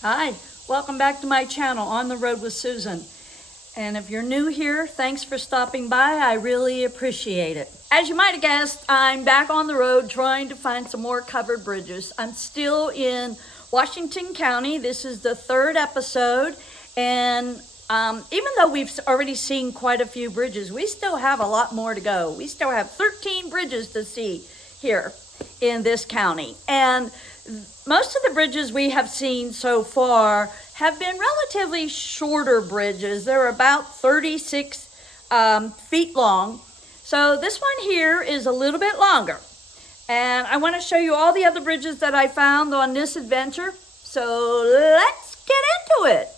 Hi, welcome back to my channel, On the Road with Susan. And if you're new here, thanks for stopping by. I really appreciate it. As you might have guessed, I'm back on the road trying to find some more covered bridges. I'm still in Washington County. This is the third episode. And even though we've already seen quite a few bridges, we still have a lot more to go. We still have 13 bridges to see here in this county. And most of the bridges we have seen so far have been relatively shorter bridges. They're about 36 feet long. So this one here is a little bit longer. And I want to show you all the other bridges that I found on this adventure. So let's get into it.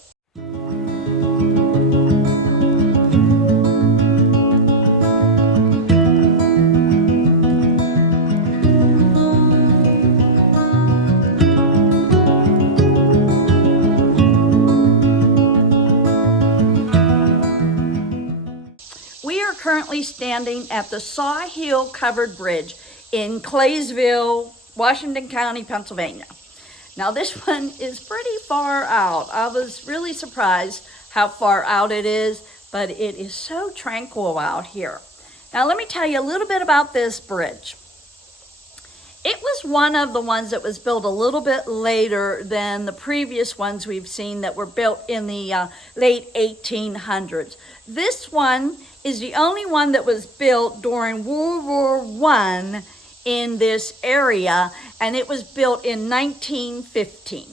Currently standing at the Sawhill Covered Bridge in Claysville, Washington County, Pennsylvania. Now this one is pretty far out. I was really surprised how far out it is, but it is so tranquil out here. Now let me tell you a little bit about this bridge. It was one of the ones that was built a little bit later than the previous ones we've seen that were built in the late 1800s. This one is the only one that was built during World War I in this area, and it was built in 1915.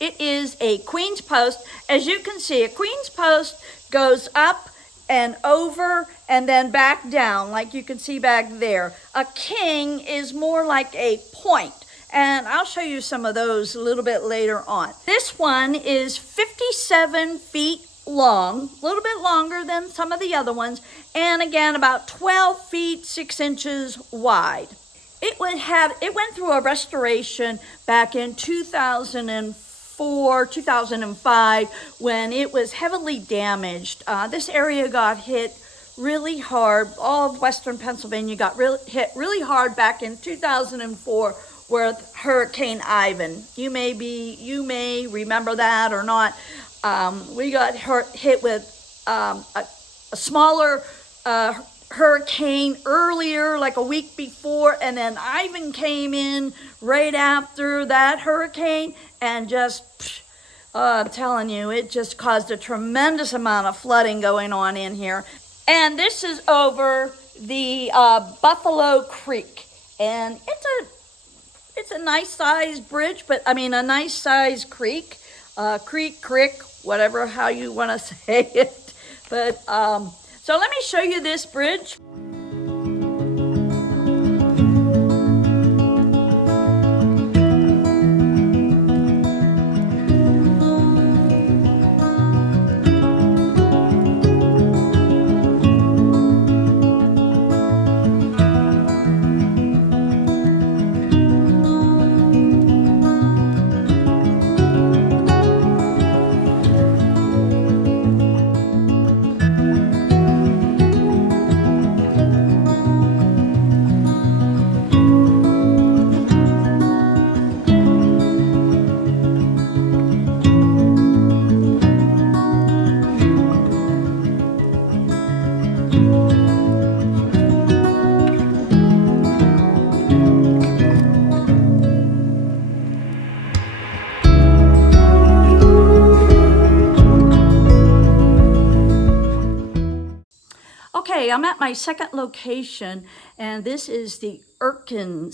It is a Queen's post. As you can see, a Queen's post goes up and over and then back down, like you can see back there. A king is more like a point, and I'll show you some of those a little bit later on. This one is 57 feet long, a little bit longer than some of the other ones, and again about 12 feet 6 inches wide. It went through a restoration back in 2004, 2005, when it was heavily damaged. This area got hit really hard. All of western Pennsylvania got hit really hard back in 2004 with Hurricane Ivan. You may remember that or not. We got hit with a smaller hurricane earlier, like a week before, and then Ivan came in right after that hurricane, and just, I'm telling you, it just caused a tremendous amount of flooding going on in here. And this is over the Buffalo Creek, and it's a nice sized bridge, but I mean a nice sized creek. Creek, whatever, how you want to say it. But so let me show you this bridge. Okay, I'm at my second location, and this is the Erskine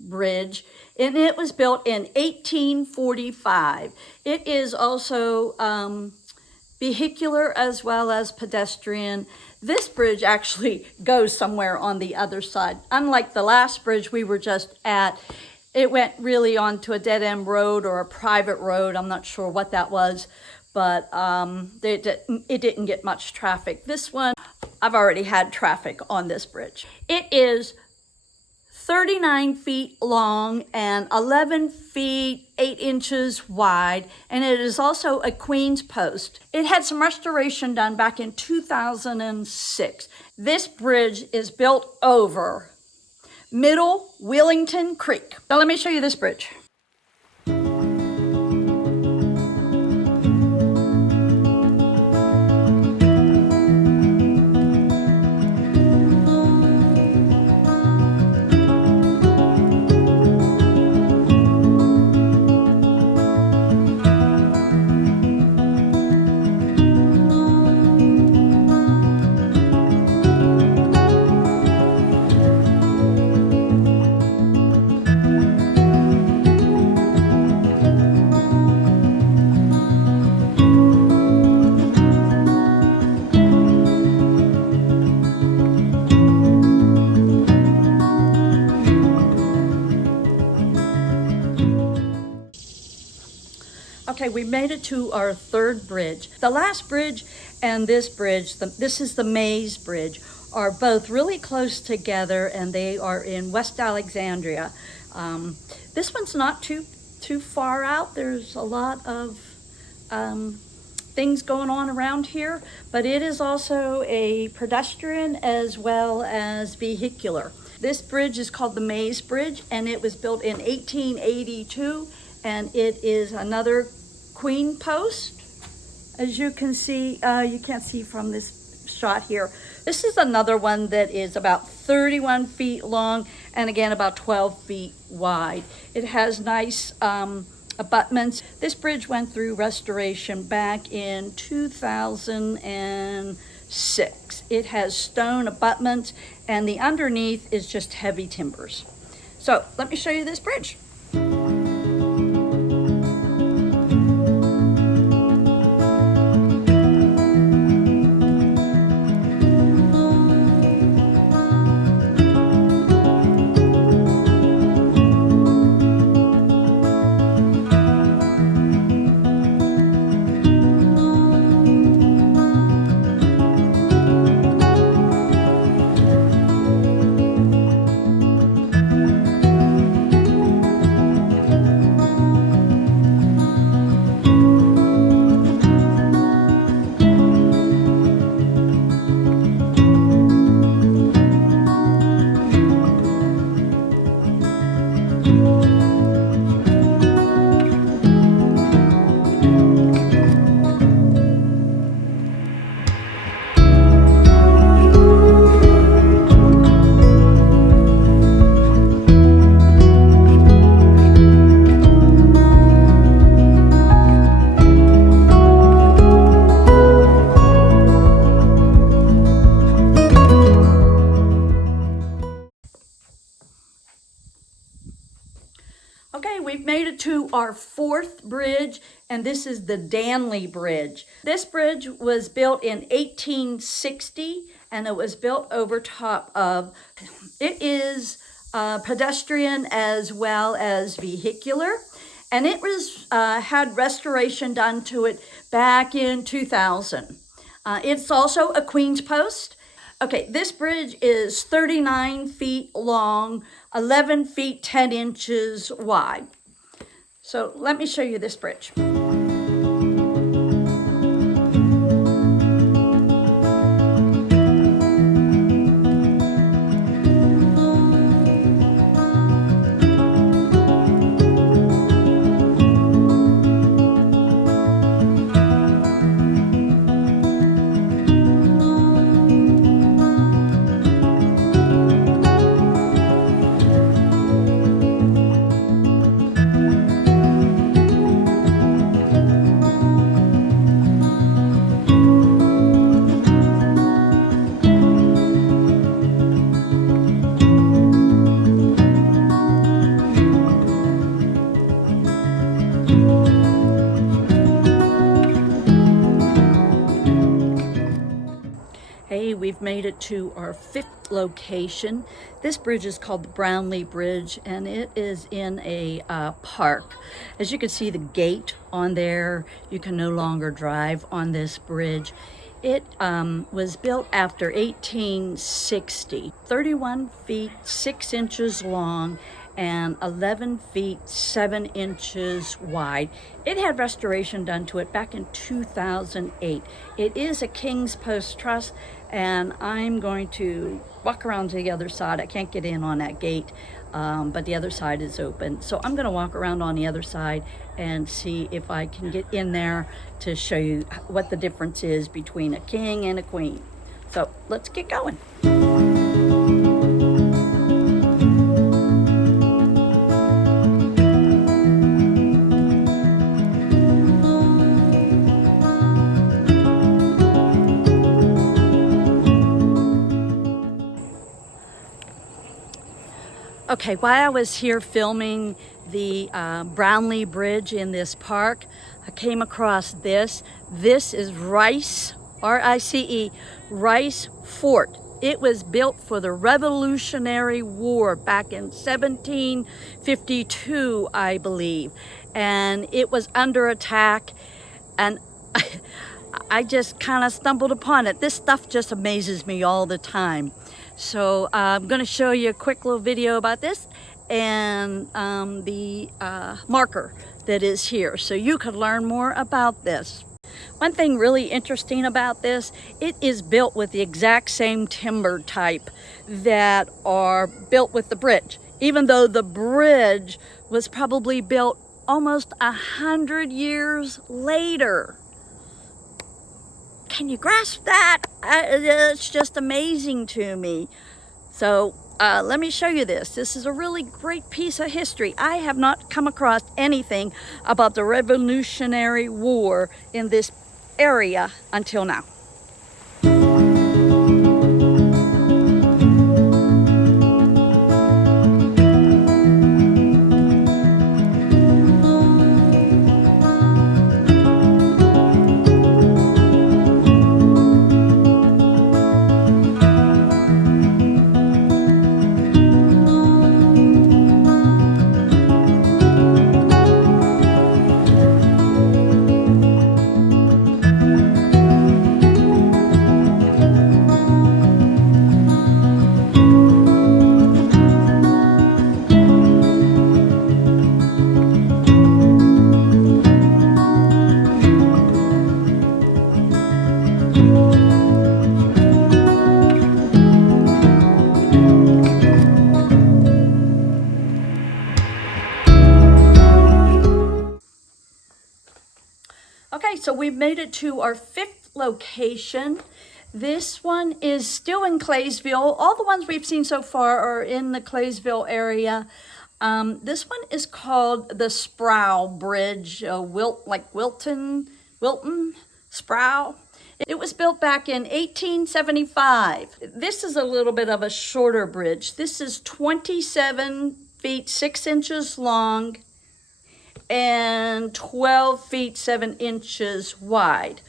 Bridge, and it was built in 1845. It is also vehicular as well as pedestrian. This bridge actually goes somewhere on the other side. Unlike the last bridge we were just at, it went really onto a dead-end road or a private road. I'm not sure what that was, but it didn't get much traffic. This one, I've already had traffic on this bridge. It is 39 feet long and 11 feet 8 inches wide, and it is also a Queen's post. It had some restoration done back in 2006. This bridge is built over Middle Willington Creek. Now let me show you this bridge. Okay, we made it to our third bridge. The last bridge and this bridge, this is the Maze Bridge, are both really close together, and they are in West Alexandria. This one's not too far out. There's a lot of things going on around here, but it is also a pedestrian as well as vehicular. This bridge is called the Maze Bridge, and it was built in 1882, and it is another queen post. As you can see, you can't see from this shot here. This is another one that is about 31 feet long and again about 12 feet wide. It has nice abutments. This bridge went through restoration back in 2006. It has stone abutments, and the underneath is just heavy timbers. So let me show you this bridge. Okay, we've made it to our fourth bridge, and this is the Danley Bridge. This bridge was built in 1860, and it was built over top of, it is pedestrian as well as vehicular, and it was had restoration done to it back in 2000. It's also a queen's post. Okay, this bridge is 39 feet long, 11 feet 10 inches wide. So let me show you this bridge. Hey, we've made it to our fifth location. This bridge is called the Brownlee Bridge, and it is in a park. As you can see, the gate on there, you can no longer drive on this bridge. It was built after 1860, 31 feet 6 inches long and 11 feet 7 inches wide. It had restoration done to it back in 2008. It is a king's post truss, and I'm going to walk around to the other side. I can't get in on that gate, but the other side is open. So I'm gonna walk around on the other side and see if I can get in there to show you what the difference is between a king and a queen. So let's get going. Okay, while I was here filming the Brownlee Bridge in this park, I came across this. This is Rice, R-I-C-E, Rice Fort. It was built for the Revolutionary War back in 1752, I believe. and it was under attack, and I just kind of stumbled upon it. This stuff just amazes me all the time. So I'm going to show you a quick little video about this and the marker that is here, so you could learn more about this. One thing really interesting about this, it is built with the exact same timber type that are built with the bridge, even though the bridge was probably built almost 100 years later. Can you grasp that? It's just amazing to me. So let me show you this. This is a really great piece of history. I have not come across anything about the Revolutionary War in this area until now. Okay, so we've made it to our 5th location. This one is still in Claysville. All the ones we've seen so far are in the Claysville area. This one is called the Sprowls Bridge, Wilton Sproul. It was built back in 1875. This is a little bit of a shorter bridge. This is 27 feet 6 inches long and 12 feet 7 inches wide.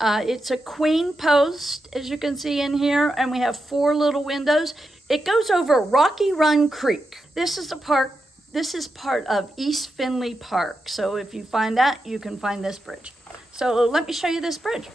It's a queen post, as you can see in here, and we have 4 little windows. It goes over Rocky Run Creek. This is part of East Finley Park. So if you find that, you can find this bridge. So let me show you this bridge.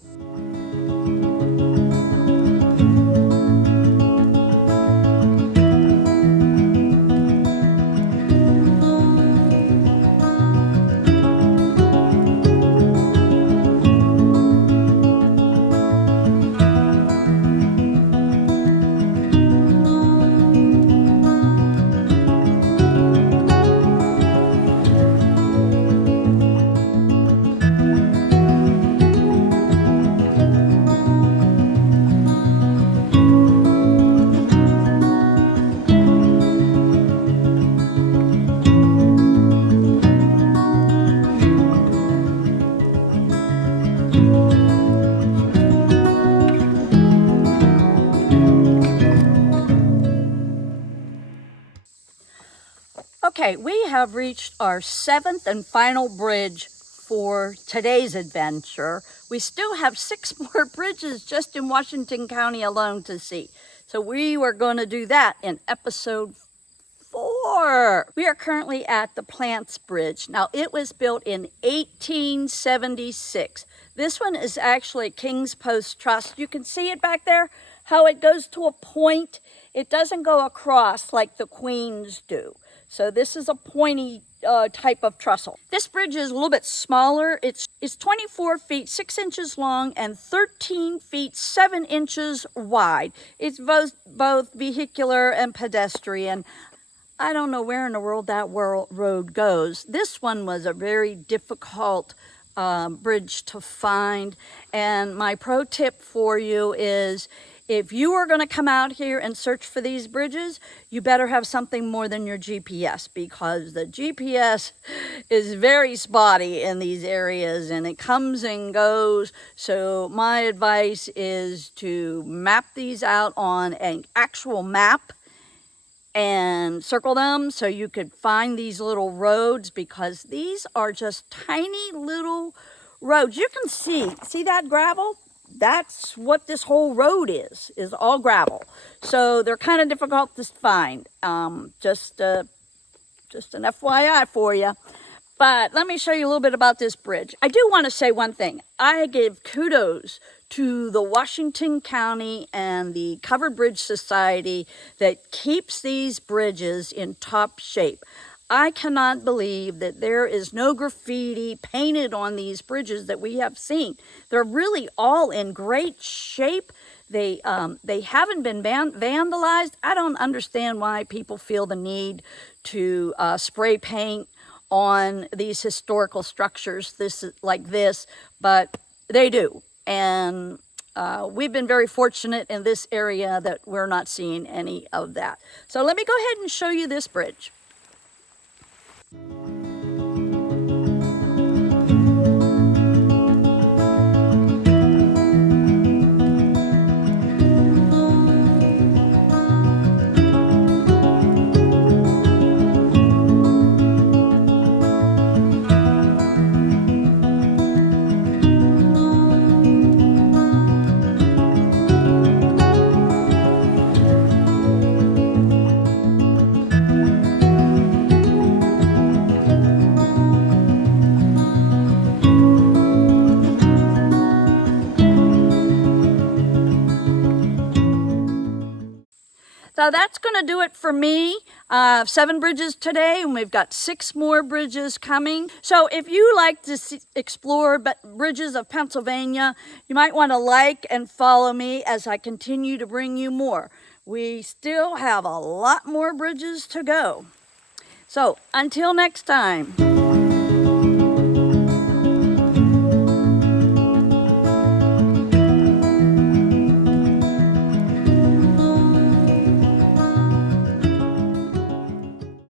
Okay, we have reached our 7th and final bridge for today's adventure. We still have 6 more bridges just in Washington County alone to see. So we were going to do that in episode 4. We are currently at the Plants Bridge. Now, it was built in 1876. This one is actually King's Post truss. You can see it back there, how it goes to a point. It doesn't go across like the queens do. So this is a pointy type of trestle. This bridge is a little bit smaller. It's 24 feet 6 inches long and 13 feet 7 inches wide. It's both vehicular and pedestrian. I don't know where in the world that road goes. This one was a very difficult bridge to find. And my pro tip for you is, if you are going to come out here and search for these bridges, you better have something more than your GPS, because the GPS is very spotty in these areas and it comes and goes. So my advice is to map these out on an actual map and circle them so you could find these little roads, because these are just tiny little roads. You can see that gravel? That's what this whole road is all gravel. So they're kind of difficult to find. Just an FYI for you. But let me show you a little bit about this bridge. I do want to say one thing. I give kudos to the Washington County and the Covered Bridge Society that keeps these bridges in top shape. I cannot believe that there is no graffiti painted on these bridges that we have seen. They're really all in great shape. They haven't been vandalized. I don't understand why people feel the need to spray paint on these historical structures like this, but they do. And we've been very fortunate in this area that we're not seeing any of that. So let me go ahead and show you this bridge. So that's going to do it for me. 7 bridges today, and we've got 6 more bridges coming. So if you like to explore bridges of Pennsylvania, you might want to like and follow me as I continue to bring you more. We still have a lot more bridges to go. So until next time.